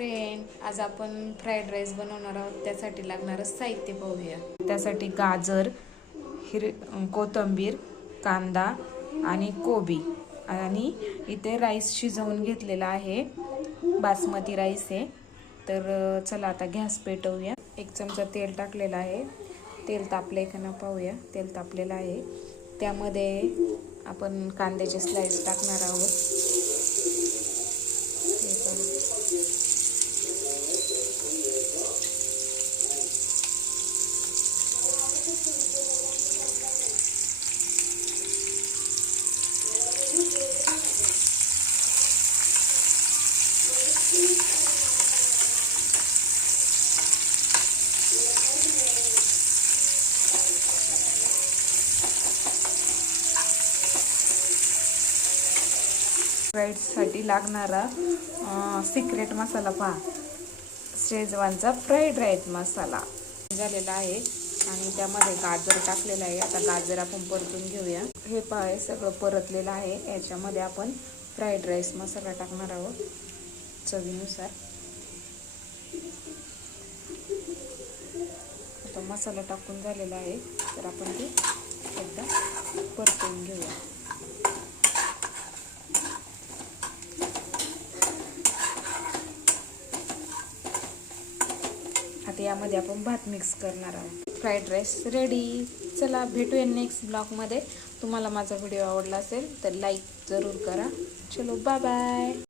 Friend, आज आपण fried rice बनवणार आहोत. त्यासाठी लागणारं साहित्य पाहूया. त्यासाठी गाजर, कोथिंबीर, कांदा आणि कोबी आणि इथे राईस शिजवून घेतलेला आहे. बासमती राईस आहे. तर चला आता गॅस पेटवूया. 1 चमचा तेल टाकलेला आहे. तेल तापले का ना पाहूया. तेल तापलेलं आहे. त्यामध्ये आपण कांद्याचे स्लाइस टाकणार आहोत. फ्राईडसाठी लागणारा सिक्रेट मसाला पहा, शेजवानचा फ्राईड राईस मसाला झालेला आहे आणि त्यामध्ये गाजर टाकलेला आहे. आता गाजर आपण परतून घेऊया. हे पहा, हे सगळं परतलेलं आहे. याच्यामध्ये आपण फ्राईड राईस मसाला टाकणार आहोत चवीनुसार. आता मसाला टाकून झालेला आहे, तर आपण ते एकदा परतून घेऊया. आता यामध्ये आपण भात मिक्स करणार आहोत. Fried rice ready. चला भेटूया नेक्स्ट ब्लॉगमध्ये. तुम्हाला माझा व्हिडिओ आवडला असेल तर लाईक जरूर करा. चलो बाय बाय.